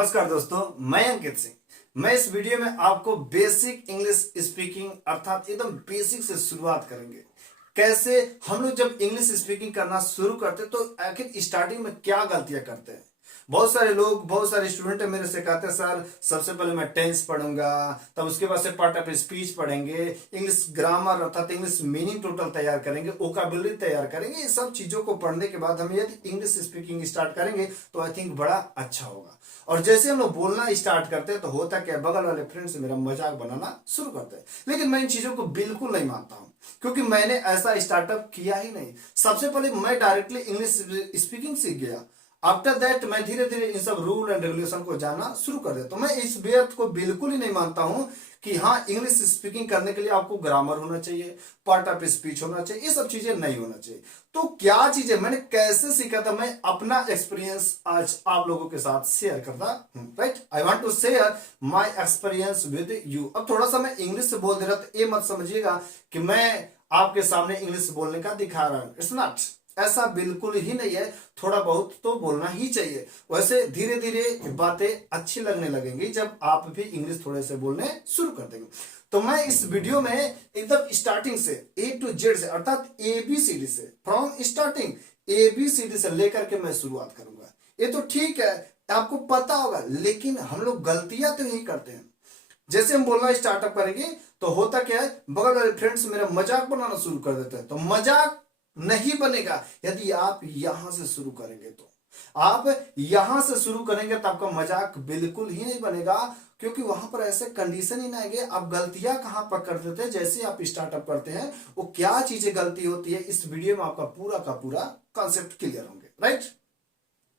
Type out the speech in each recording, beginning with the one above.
नमस्कार दोस्तों, मैं अंकित सिंह। मैं इस वीडियो में आपको बेसिक इंग्लिश स्पीकिंग अर्थात एकदम बेसिक से शुरुआत करेंगे। कैसे हम लोग जब इंग्लिश स्पीकिंग करना शुरू करते तो आखिर स्टार्टिंग में क्या गलतियां करते हैं। बहुत सारे लोग, बहुत सारे स्टूडेंट मेरे से कहते हैं सर सबसे पहले मैं टेंस पढ़ूंगा, तब उसके बाद से पार्ट ऑफ स्पीच पढ़ेंगे, इंग्लिश ग्रामर अर्थात इंग्लिश मीनिंग टोटल तैयार करेंगे, वोकैबुलरी तैयार करेंगे। ये सब चीजों को पढ़ने के बाद हम यदि इंग्लिश स्पीकिंग स्टार्ट करेंगे तो आई थिंक बड़ा अच्छा होगा। और जैसे हम लोग बोलना स्टार्ट करते हैं तो होता क्या, बगल वाले फ्रेंड से मेरा मजाक बनाना शुरू करते हैं। लेकिन मैं इन चीजों को बिल्कुल नहीं मानता हूं, क्योंकि मैंने ऐसा स्टार्टअप किया ही नहीं। सबसे पहले मैं डायरेक्टली इंग्लिश स्पीकिंग सीख गया। आफ्टर दैट मैं धीरे धीरे इन सब रूल एंड रेगुलेशन को जानना शुरू कर दिया। तो मैं इस बात को बिल्कुल ही नहीं मानता हूं कि हाँ, इंग्लिश स्पीकिंग करने के लिए आपको ग्रामर होना चाहिए, पार्ट ऑफ स्पीच होना चाहिए, ये सब चीजें नहीं होना चाहिए। तो क्या चीजें मैंने कैसे सीखा था, मैं अपना एक्सपीरियंस आज आप लोगों के साथ शेयर करता हूं। Right, I want to share my experience with you. अब थोड़ा सा मैं इंग्लिश से बोल दे रहा, तो ये मत समझिएगा कि मैं आपके सामने इंग्लिश बोलने का दिखा रहा हूं। इट्स नॉट, ऐसा बिल्कुल ही नहीं है। थोड़ा बहुत तो बोलना ही चाहिए। वैसे धीरे धीरे बातें अच्छी लगने लगेंगी जब आप भी इंग्लिश थोड़े से बोलने शुरू कर देंगे। तो मैं इस वीडियो में एकदम स्टार्टिंग से ए टू जेड से अर्थात एबीसीडी से, फ्रॉम स्टार्टिंग एबीसीडी से लेकर के मैं शुरुआत करूंगा। ये तो ठीक है, आपको पता होगा, लेकिन हम लोग गलतियां तो यही करते हैं। जैसे हम बोलना स्टार्टअप करेंगे तो होता क्या है, बगल वाले फ्रेंड्स मेरा मजाक बनाना शुरू कर देते हैं। तो मजाक नहीं बनेगा यदि आप यहां से शुरू करेंगे। तो आप यहां से शुरू करेंगे तो आपका मजाक बिल्कुल ही नहीं बनेगा, क्योंकि वहां पर ऐसे कंडीशन ही ना आएंगे। आप गलतियां कहां पर करते थे, जैसे आप स्टार्टअप करते हैं वो क्या चीजें गलती होती है, इस वीडियो में आपका पूरा का पूरा कॉन्सेप्ट क्लियर होंगे। राइट,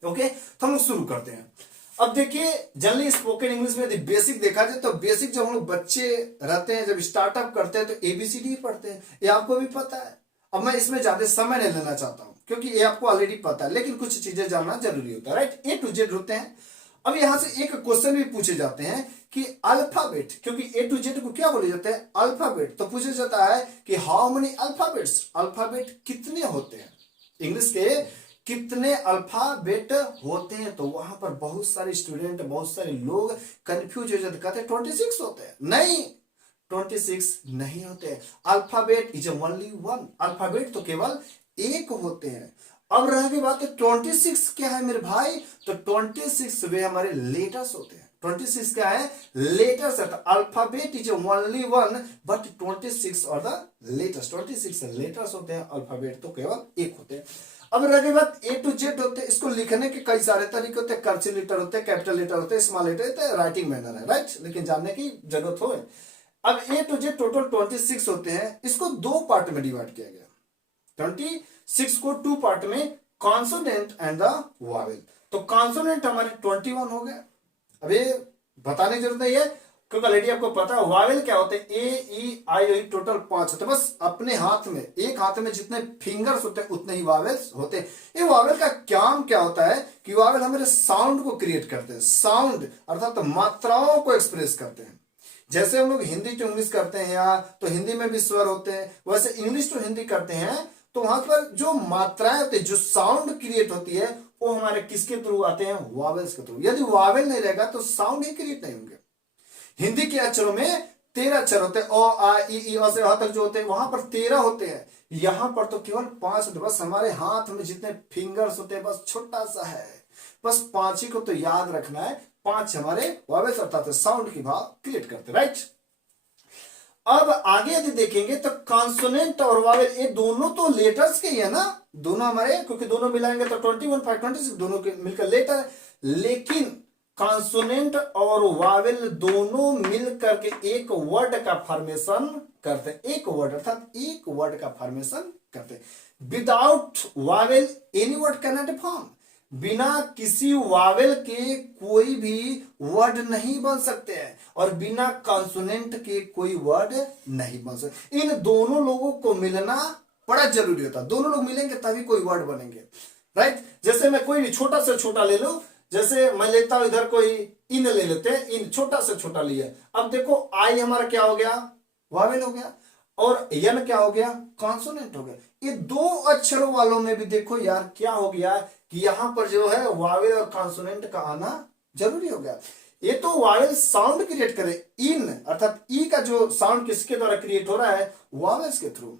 ओके, तो हम लोग शुरू करते हैं। अब देखिए, जनरली स्पोकन इंग्लिश में यदि बेसिक देखा जाए तो बेसिक जब हम लोग बच्चे रहते हैं, जब स्टार्टअप करते हैं तो एबीसीडी पढ़ते हैं। ये आपको भी पता है। अब मैं इसमें ज्यादा समय नहीं लेना चाहता हूं, क्योंकि ये आपको ऑलरेडी पता है, लेकिन कुछ चीजें जानना जरूरी होता है। राइट, ए टू जेड होते हैं। अब यहां से एक क्वेश्चन भी पूछे जाते हैं कि अल्फाबेट, क्योंकि ए टू जेड को क्या बोले जाते हैं, अल्फाबेट। तो पूछा जाता है कि हाउ मेनी अल्फाबेट्स, अल्फाबेट कितने होते हैं, इंग्लिश के कितने अल्फाबेट होते हैं। तो वहां पर बहुत सारे स्टूडेंट, बहुत सारे लोग कंफ्यूज हो जाते, कहते 26 होते हैं। नहीं, 26 नहीं होते। Alphabet is only one, alphabet तो केवल एक होते हैं। अब रह गई बात 26 क्या है मेरे भाई, तो 26 वे हमारे लेटर्स होते हैं। 26 क्या है, लेटर्स है। तो alphabet is only one but 26 और द लेटर्स, 26 लेटर्स होते हैं, अल्फाबेट तो केवल एक होते हैं। अब रह गई बात ए टू जेड होते हैं। इसको लिखने के कई सारे तरीके होते हैं, कर्सिव लेटर होते हैं, कैपिटल लेटर होते हैं, स्मॉल लेटर होते हैं, राइटिंग मैनर है। राइट, लेकिन जानने की जरूरत हो। अब ए टू जेड टोटल 26 होते हैं। इसको दो पार्ट में डिवाइड किया गया। 26 को टू पार्ट में, कॉन्सोनेंट एंड द वावेल। तो कॉन्सोनेंट हमारे 21 हो गए। अब ये बताने की जरूरत नहीं है, क्योंकि ऑलरेडी आपको पता है। वावेल क्या होते हैं, ए ई आई ओ टोटल 5 होते हैं। बस अपने हाथ में, एक हाथ में जितने फिंगर्स होते हैं उतने ही वावेल्स होते हैं। ये वावेल का काम क्या होता है कि वावेल हमारे साउंड को क्रिएट करते हैं, साउंड अर्थात मात्राओं को एक्सप्रेस करते हैं। जैसे हम लोग हिंदी टू इंग्लिश करते हैं या तो हिंदी में भी स्वर होते हैं, वैसे इंग्लिश टू हिंदी करते हैं तो वहां पर जो मात्राएं होती है, जो साउंड क्रिएट होती है, वो हमारे किसके थ्रू आते हैं, वावेल्स के थ्रू। यदि वावेल नहीं रहेगा तो साउंड ही क्रिएट नहीं होंगे। हिंदी के अक्षरों में 13 अक्षर होते हैं, ओ आ ई अ से अ तक जो होते हैं, वहां पर 13 होते हैं। यहां पर तो केवल 5 होते हैं। बस हमारे हाथ में जितने फिंगर्स होते हैं बस छोटा सा है, बस 5 ही को तो याद रखना है। 5 हमारे वावेल्स अर्थात साउंड की भाव क्रिएट करते हैं। राइट, अब आगे यदि देखेंगे तो कॉन्सोनेंट और वावेल ये दोनों तो लेटर्स के ही है ना, दोनों हमारे, क्योंकि दोनों मिलाएंगे तो 21 5 26 दोनों के मिलकर लेटर है। लेकिन कॉन्सोनेंट और वावेल दोनों मिल करके एक वर्ड का फॉर्मेशन करते हैं, एक वर्ड अर्थात एक वर्ड का फॉर्मेशन करते हैं। Without Wavell any word can not form, बिना किसी वावेल के कोई भी वर्ड नहीं बन सकते हैं, और बिना कॉन्सोनेंट के कोई वर्ड नहीं बन सकते। इन दोनों लोगों को मिलना बड़ा जरूरी होता है। दोनों लोग मिलेंगे तभी कोई वर्ड बनेंगे। राइट, जैसे मैं कोई भी छोटा से छोटा ले लूं, जैसे मैं लेता हूं इधर कोई इन ले लेते हैं, इन छोटा से छोटा लिया। अब देखो आई हमारा क्या हो गया, वावेल हो गया, और यन क्या हो गया, कॉन्सोनेंट हो गया। ये दो अक्षरों वालों में भी देखो यार क्या हो गया कि यहां पर जो है वावेल और कॉन्सोनेंट का आना जरूरी हो गया। ये तो वावेल साउंड क्रिएट करे, इन अर्थात ई का जो साउंड किसके द्वारा क्रिएट हो रहा है, वावेल्स के थ्रू।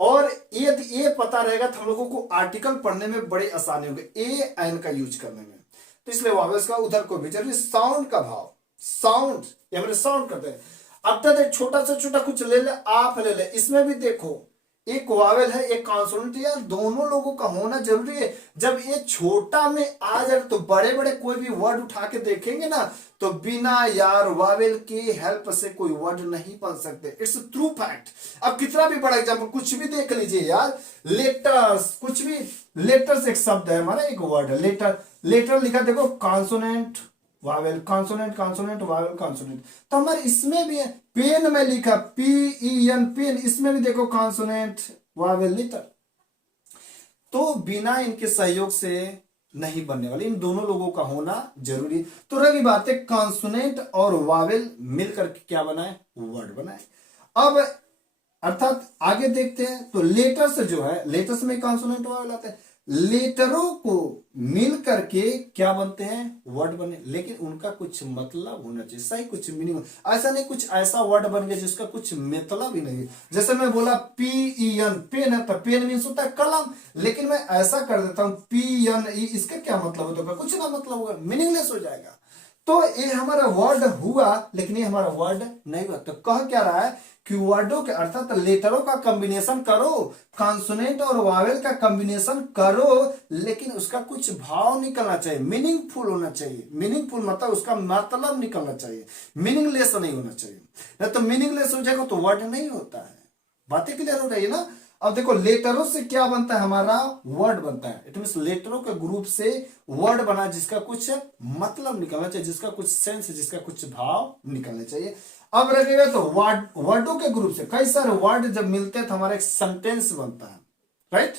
और यदि ये पता रहेगा तो हम लोगों को आर्टिकल पढ़ने में बड़े आसानी होगी, ए एन का यूज करने में। तो इसलिए वावेल्स का उधर को भी जरूरी, साउंड का भाव, साउंड ये मैंने साउंड करते हैं। अब तक एक छोटा से छोटा कुछ ले ले, आप ले ले, इसमें भी देखो एक वावेल है एक कॉन्सोनेंट, यार दोनों लोगों का होना जरूरी है। जब ये छोटा में आ जाए तो बड़े बड़े कोई भी वर्ड उठा के देखेंगे ना तो बिना यार वावेल की हेल्प से कोई वर्ड नहीं बन सकते, इट्स ट्रू फैक्ट। अब कितना भी बड़ा एग्जांपल कुछ भी देख लीजिए यार, लेटर्स, कुछ भी लेटर्स एक शब्द है हमारा, एक वर्ड है लेटर, लेटर लिखा देखो consonant Wavell, consonant consonant Wavell consonant. तो हमारे इसमें भी है, पेन में लिखा PEN पेन, इसमें भी देखो कॉन्सोनेंट वावेल लेटर। तो बिना इनके सहयोग से नहीं बनने वाली, इन दोनों लोगों का होना जरूरी। तो रही बात है कॉन्सोनेंट और वावेल मिलकर के क्या बनाए, वर्ड बनाए। अब अर्थात आगे देखते हैं तो लेटर्स जो है, लेटर्स में कॉन्सोनेंट वावेल आते हैं, लेटरों को मिल करके क्या बनते हैं, वर्ड बने, लेकिन उनका कुछ मतलब होना चाहिए, सही कुछ मीनिंग। ऐसा नहीं कुछ ऐसा वर्ड बन गया जिसका कुछ मतलब ही नहीं। जैसे मैं बोला PEN पेन है, तो पेन मीन्स होता है कलम, लेकिन मैं ऐसा कर देता हूं PNE, इसका क्या मतलब होता है, कुछ ना मतलब होगा, मीनिंगलेस हो जाएगा। तो ये हमारा वर्ड हुआ लेकिन ये हमारा वर्ड नहीं हुआ। तो कह क्या रहा है कि वर्डों के अर्थात लेटरों का कॉम्बिनेशन करो, कॉन्सोनेंट और वावेल का कॉम्बिनेशन करो, लेकिन उसका कुछ भाव निकलना चाहिए, मीनिंगफुल होना चाहिए। मीनिंगफुल मतलब उसका मतलब निकलना चाहिए, मीनिंगलेस नहीं होना चाहिए। नहीं तो मीनिंगलेस हो जाएगा तो वर्ड नहीं होता है। बातें क्लियर हो रही है ना। अब देखो लेटरों से क्या बनता है, हमारा वर्ड बनता है। इट मीन लेटरों के ग्रुप से वर्ड बना जिसका कुछ मतलब निकलना चाहिए, जिसका कुछ सेंस, जिसका कुछ भाव निकलना चाहिए। अब रखेगा तो वर्डों के ग्रुप से कई सारे वर्ड जब मिलते हैं तो हमारा एक सेंटेंस बनता है, राइट।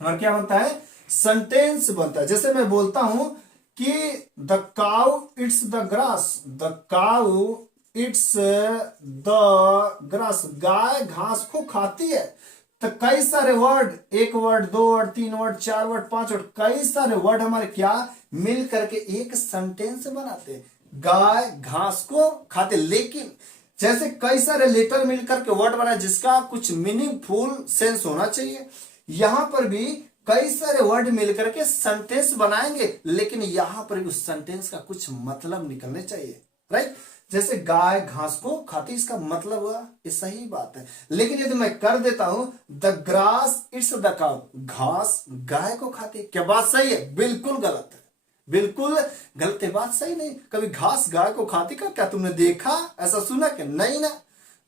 और क्या बनता है, सेंटेंस बनता है। जैसे मैं बोलता हूं कि the cow eats the grass, the cow eats the grass, गाय घास को खाती है। तो कई सारे वर्ड, एक वर्ड, दो वर्ड, तीन वर्ड, चार वर्ड, पांच वर्ड, कई सारे वर्ड हमारे क्या मिल करके एक सेंटेंस बनाते हैं, गाय घास को खाते। लेकिन जैसे कई सारे लेटर मिलकर के वर्ड बना जिसका कुछ मीनिंगफुल सेंस होना चाहिए, यहां पर भी कई सारे वर्ड मिलकर के सेंटेंस बनाएंगे, लेकिन यहां पर भी उस सेंटेंस का कुछ मतलब निकलने चाहिए, राइट। जैसे गाय घास को खाती, इसका मतलब हुआ ये सही बात है। लेकिन यदि मैं कर देता हूं the grass it's the cow, घास गाय को खाती, क्या बात सही है, बिल्कुल गलत है, बिल्कुल गलत है, बात सही नहीं। कभी घास गाय को खाती का क्या तुमने देखा, ऐसा सुना क्या, नहीं ना।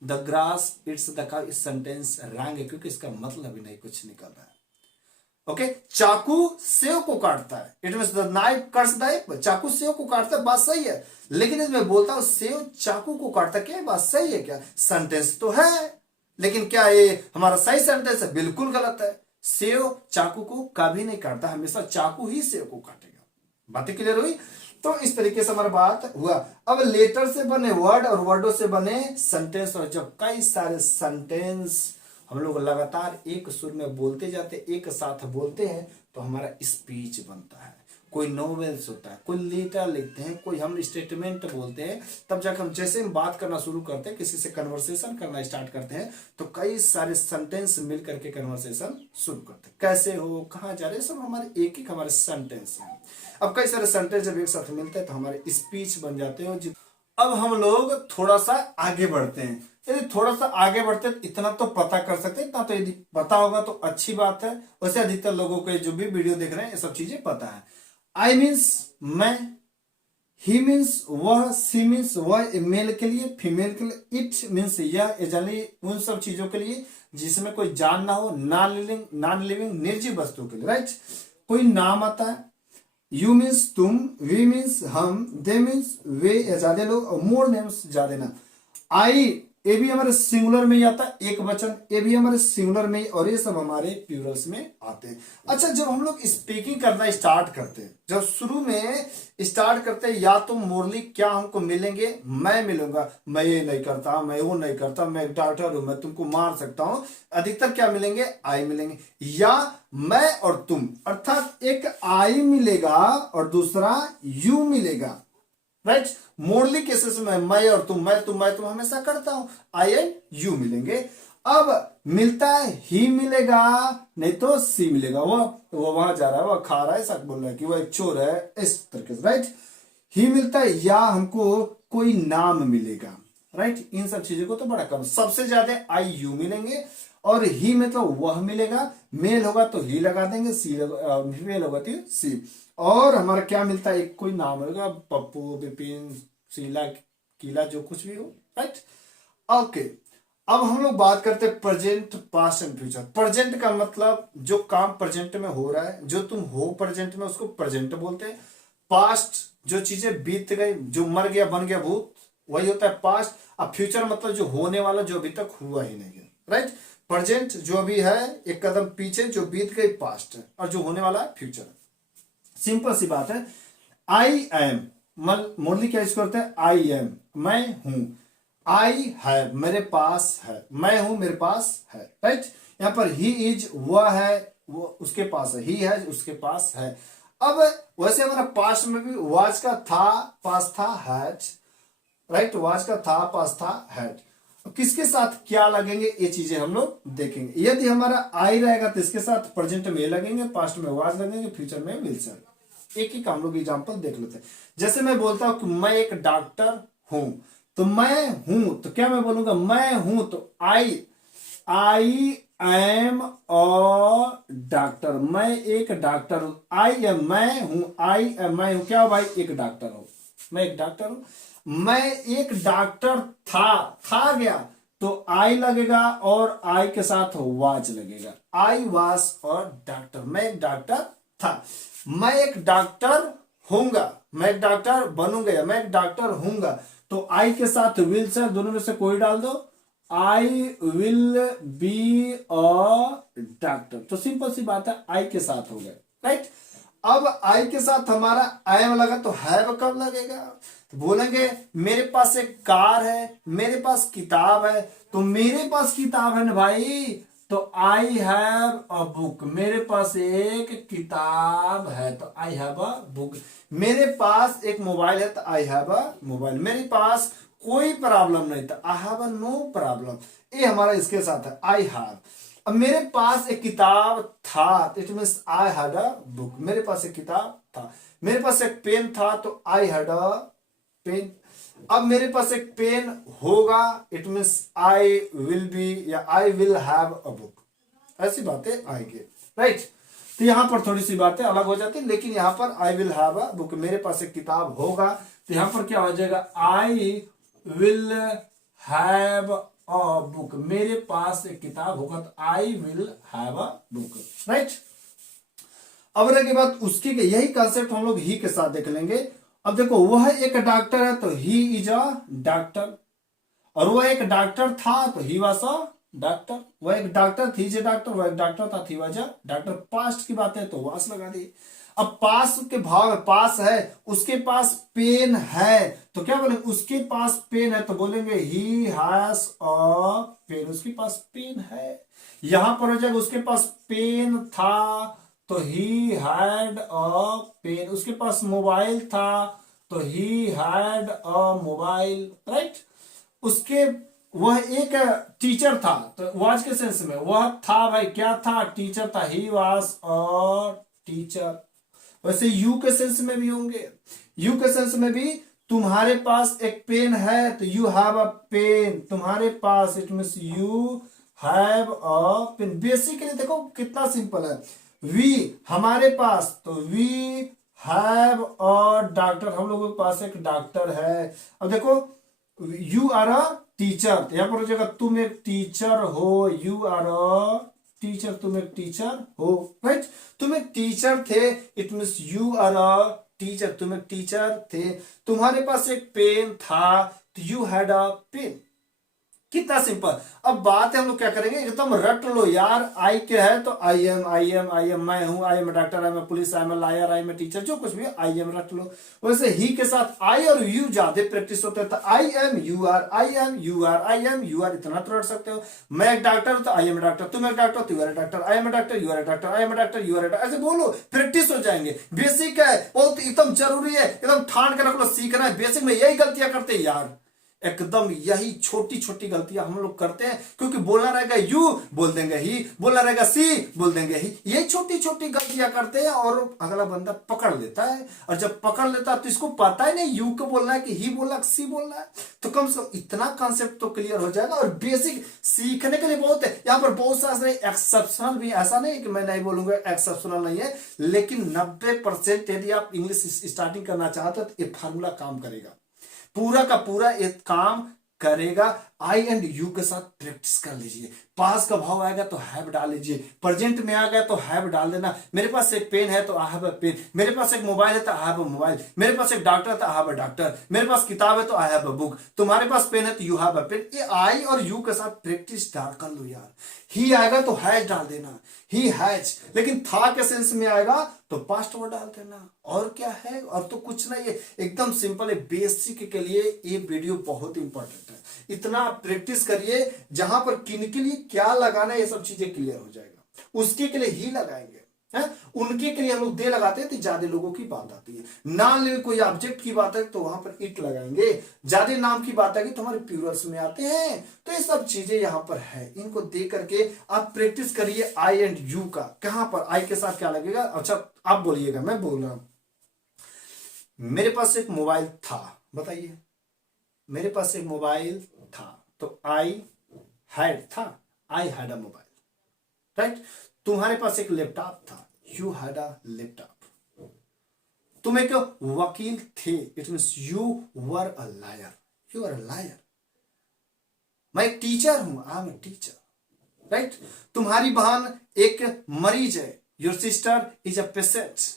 The grass it's the cow इस सेंटेंस रॉन्ग है, क्योंकि इसका मतलब ही नहीं कुछ निकल रहा है। ओके, चाकू सेव को काटता है, it means the knife cuts the Apple, चाकू सेव को काटता है, बात सही है। लेकिन इसमें बोलता हूं सेव चाकू को काटता, क्या बात सही है, क्या सेंटेंस तो है, लेकिन क्या ये हमारा सही सेंटेंस है, बिल्कुल गलत है। सेव चाकू को कभी नहीं काटता, हमेशा चाकू ही सेव को काटेगा। बातें क्लियर हुई। तो इस तरीके से हमारा बात हुआ। अब लेटर से बने वर्ड और वर्डों से बने सेंटेंस, और जब कई सारे सेंटेंस हम लोग लगातार एक सुर में बोलते जाते, एक साथ बोलते हैं, तो हमारा स्पीच बनता है। कोई नॉवेल्स होता है, कोई लेटर लिखते हैं, कोई हम स्टेटमेंट बोलते हैं, तब जाकर हम जैसे हम बात करना शुरू करते हैं, किसी से कन्वर्सेशन करना स्टार्ट करते हैं, तो कई सारे सेंटेंस मिल करके कन्वर्सेशन शुरू करते हैं। कैसे हो, कहाँ जा रहे, सब हमारे एक एक हमारे सेंटेंस हैं। अब कई सारे सेंटेंस जब एक साथ मिलते हैं तो हमारे स्पीच बन जाते हैं। अब हम लोग थोड़ा सा आगे बढ़ते हैं। यदि थोड़ा सा आगे बढ़ते हैं इतना तो पता कर सकते हैं, इतना तो यदि पता होगा तो अच्छी बात है। वैसे अधिकतर लोगों को जो भी वीडियो देख रहे हैं ये सब चीजें पता है। आई मीन्स मैं, ही मीन्स वह, सी मीन्स वह मेल के लिए, फीमेल के लिए, इट मीन्स यह, जनरली उन सब चीजों के लिए जिसमें कोई जान ना हो, नॉन लिविंग निर्जीव वस्तुओं के लिए, राइट। कोई नाम आता है, यू मीन्स तुम, वी मीन्स हम, दे मीन्स वे या ज्यादा लोग, और मोर नेम्स ज्यादा नाम। आई ए भी हमारे सिंगुलर में ही आता है, एक वचन, ए भी हमारे सिंगुलर में ही, और ये सब हमारे प्लूरल्स में आते हैं। अच्छा, जब हम लोग स्पीकिंग करना स्टार्ट करते हैं, जब शुरू में स्टार्ट करते हैं, या तो मोरली क्या हमको मिलेंगे, मैं मिलूंगा, मैं ये नहीं करता, मैं वो नहीं करता, मैं एक डॉक्टर हूं, मैं तुमको मार सकता हूं, अधिकतर क्या मिलेंगे, आई मिलेंगे, या मैं और तुम, अर्थात एक आई मिलेगा और दूसरा यू मिलेगा, राइट। मोरली केसेस में मैं और तुम, मैं तुम हमेशा करता हूं, आई एंड यू मिलेंगे। अब मिलता है ही मिलेगा, नहीं तो सी मिलेगा, वो वहां जा रहा है, वो खा रहा है, ऐसा बोल रहा है कि वो एक चोर है, इस तरीके से, राइट। ही मिलता है, या हमको कोई नाम मिलेगा, राइट। इन सब चीजों को तो बड़ा कम, सबसे ज्यादा आई यू मिलेंगे, और ही मतलब वह मिलेगा, मेल होगा तो ही लगा देंगे, सी फीमेल होगा तो सी। और हमारा क्या मिलता है, एक कोई नाम होगा, पप्पू, विपिन, शीला, कीला, जो कुछ भी हो, राइट। ओके, अब हम लोग बात करते हैं present, past and future. Present का मतलब जो काम प्रेजेंट में हो रहा है, जो तुम हो प्रेजेंट में, उसको प्रेजेंट बोलते हैं। पास्ट जो चीजें बीत गई, जो मर गया बन गया भूत, वही होता है पास्ट। अब फ्यूचर मतलब जो होने वाला, जो अभी तक हुआ ही नहीं है, राइट। प्रेजेंट जो अभी है, एक कदम पीछे, जो बीत गई पास्ट है, और जो होने वाला है फ्यूचर है। सिंपल सी बात है। आई एम, मोरली क्या इसको करते हैं, आई एम, मैं हूं। आई हैव, मेरे पास है, मैं हूं मेरे पास है, राइट। यहां पर ही इज, वह है, वो उसके पास है, ही है उसके पास है। अब वैसे हमारा पास्ट में भी वाज का था, पास था, हैड, राइट। वाज का था, पास था, हैड। किसके साथ क्या लगेंगे, ये चीजें हम लोग देखेंगे। यदि हमारा आई रहेगा तो इसके साथ प्रेजेंट में लगेंगे, पास्ट में वाज लगेंगे, फ्यूचर में विल से। एक ही हम लोग एग्जांपल देख लेते हैं। जैसे मैं बोलता हूं कि मैं एक डॉक्टर हूं, तो मैं हूं, तो क्या मैं बोलूंगा, मैं हूं, तो आई एम अ डॉक्टर, मैं एक डॉक्टर हूं। आई एम, मैं हूं, आई एम, मैं हूं, क्या भाई, एक डॉक्टर हूं, मैं एक डॉक्टर हूं। मैं एक डॉक्टर था गया तो आई लगेगा, और आई के साथ वाज लगेगा, आई वाज और डॉक्टर, मैं एक डॉक्टर था। मैं एक डॉक्टर होऊंगा, मैं एक डॉक्टर बनूंगा, या मैं एक डॉक्टर होऊंगा, तो आई के साथ विल से, दोनों में से कोई डाल दो, आई विल बी अ डॉक्टर। तो सिंपल सी बात है, आई के साथ हो गए, राइट। अब आई के साथ हमारा आई एम लगा, तो हैव कब लगेगा, तो बोलेंगे मेरे पास एक कार है, मेरे पास किताब है, तो मेरे पास किताब है ना भाई, तो आई हैव अ बुक, मेरे पास एक किताब है, तो आई हैव अ बुक। मेरे पास एक मोबाइल है, तो आई हैव अ मोबाइल। मेरे पास कोई प्रॉब्लम नहीं, तो I have a no problem. ये हमारा इसके साथ है, आई हैव। अब मेरे पास एक किताब था, it means I had a book, मेरे पास एक किताब था। मेरे पास एक पेन था, तो आई हैड अ पेन। अब मेरे पास एक पेन होगा, it means I will be, या I will have a book. ऐसी बातें आएंगे, राइट। तो यहां पर थोड़ी सी बातें अलग हो जाती है, लेकिन यहां पर आई विल हैव अ बुक, मेरे पास एक किताब होगा, तो यहां पर क्या हो जाएगा, आई विल हैव अ बुक, मेरे पास एक किताब होगा, तो आई will have a book, right. अब रह के बाद उसकी यही कंसेप्ट हम लोग ही के साथ देख लेंगे। अब देखो, वह एक डॉक्टर है, तो ही इज अ डॉक्टर, और वह एक डॉक्टर था, तो ही वाज अ डॉक्टर। वह एक डॉक्टर थी, जे डॉक्टर, वह एक डॉक्टर था, थी वजह डॉक्टर। पास्ट की बात है तो वास लगा दी। अब पास के भाव में पास है, उसके पास पेन है, तो क्या बोलेंगे, उसके पास पेन है, तो बोलेंगे ही हैज अ पेन, उसके पास पेन है। यहां पर हो जाएगा, उसके पास पेन था, तो ही हैड अ पेन। उसके पास मोबाइल था, तो he had a mobile, right. उसके वह एक टीचर था, तो वाज के सेंस में वह था भाई, क्या था, टीचर था, ही वाज अ टीचर। वैसे यू के सेंस में भी होंगे, यू के सेंस में भी, तुम्हारे पास एक पेन है, तो यू हैव अ पेन, तुम्हारे पास, it means you have a pen. Basically देखो कितना सिंपल है। वी, हमारे पास, तो वी हैव अ डॉक्टर, हम लोगों के पास एक डॉक्टर है। अब देखो, यू आर अ टीचर, यहां पर हो जाएगा, तुम एक टीचर हो, यू आर अ टीचर, तुम एक टीचर हो, राइट। तुम एक टीचर थे, it means you are a teacher, तुम एक टीचर थे। तुम्हारे पास एक पेन था, तो यू हैड अ पेन। कितना सिंपल। अब बात है, हम लोग क्या करेंगे, एकदम रट लो यार। आई के है तो आई एम मैं हूं, I am doctor, I am police, I am liar, I am teacher, जो कुछ भी है आई एम रट लो। वैसे ही के साथ आई और यू ज्यादा प्रैक्टिस होता है, तो I am you are, I am you are, I am you are, इतना तो रट सकते हो। मैं एक डॉक्टर हूं तो आई एम डॉक्टर, तुम एक डॉक्टर तो you are doctor, I am doctor you are doctor, I am doctor you are doctor, ऐसे बोलो, प्रैक्टिस हो जाएंगे। बेसिक है, बहुत एकदम जरूरी है, एकदम ठान के रख लो, सीखना है। बेसिक में यही गलतियां करते हैं यार, एकदम यही छोटी छोटी गलतियां हम लोग करते हैं, क्योंकि बोलना रहेगा यू बोल देंगे ही, बोलना रहेगा सी बोल देंगे ही, ये छोटी छोटी गलतियां करते हैं और अगला बंदा पकड़ लेता है। और जब पकड़ लेता है तो इसको पता ही नहीं यू को बोलना है कि ही बोलना है, सी बोलना है। तो कम से कम इतना कॉन्सेप्ट तो क्लियर हो जाएगा। और बेसिक सीखने के लिए बहुत है यहाँ पर, बहुत सारे एक्सेप्शनल भी, ऐसा नहीं कि मैं नहीं बोलूंगा एक्सेप्शनल नहीं है, लेकिन 90% यदि आप इंग्लिश स्टार्टिंग करना चाहते हो तो ये फार्मूला काम करेगा, पूरा का पूरा एक काम करेगा। आई एंड यू के साथ प्रैक्टिस कर लीजिए। पास का भाव आएगा तो हैव डाल लीजिए, प्रेजेंट में आ गया तो हैव डाल देना। मेरे पास एक पेन है तो आई हैव अ पेन, मेरे पास एक मोबाइल है तो आई हैव अ मोबाइल, मेरे पास एक डॉक्टर है तो आई हैव अ डॉक्टर, मेरे पास किताब है तो आई हैव अ बुक, तुम्हारे पास पेन है तो यू हैव अ पेन। ये आई और यू के साथ प्रैक्टिस कर लो यार। ही आएगा तो हैज डाल देना, ही हैज, लेकिन था के सेंस में आएगा तो पास्ट वर्ड डाल देना। और क्या है, और तो कुछ नहीं है, एकदम सिंपल है। बेसिक के लिए ये वीडियो बहुत इंपॉर्टेंट है, इतना प्रैक्टिस करिए। जहां पर किन के लिए क्या लगाना है ये सब चीजें क्लियर हो जाएगा। उसके के लिए ही लगाएंगे है, उनके के लिए हम लोग दे लगाते हैं तो ज्यादा लोगों की बात आती है। नाम ले कोई ऑब्जेक्ट की बात है तो वहां पर इट लगाएंगे, ज्यादा नाम की बात आएगी तो हमारे प्लूरल्स में आते हैं। तो ये सब चीजें यहाँ पर है, इनको दे करके आप प्रैक्टिस करिए। आई एंड यू का कहां पर आई के साथ क्या लगेगा, अच्छा आप बोलिएगा, मैं बोल रहा हूं। मेरे पास एक मोबाइल था, बताइए, मेरे पास एक मोबाइल था तो आई हैड था, I had a mobile, right. तुम्हारे पास एक लैपटॉप था, यू हैड अ लैपटॉप। तुम एक वकील थे, it means you were a liar, you are a liar. मैं एक टीचर हूं, I am a teacher, right. तुम्हारी बहन एक मरीज है, your sister is a patient.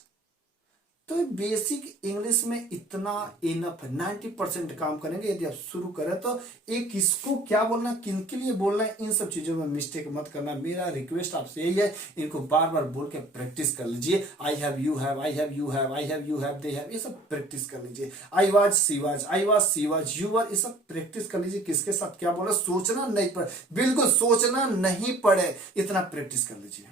तो बेसिक इंग्लिश में इतना इनफ है, 90% काम करेंगे यदि आप शुरू करें तो। एक किसको क्या बोलना, किन के लिए बोलना है, इन सब चीजों में मिस्टेक मत करना। मेरा रिक्वेस्ट आपसे यही है, इनको बार बार बोल के प्रैक्टिस कर लीजिए। I have you have, I have you have, I have you have, they have, ये सब प्रैक्टिस कर लीजिए। I was she was, I was she was, you were, ये सब प्रैक्टिस कर लीजिए। किसके साथ क्या बोला सोचना नहीं पड़े, बिल्कुल सोचना नहीं पड़े, इतना प्रैक्टिस कर लीजिए।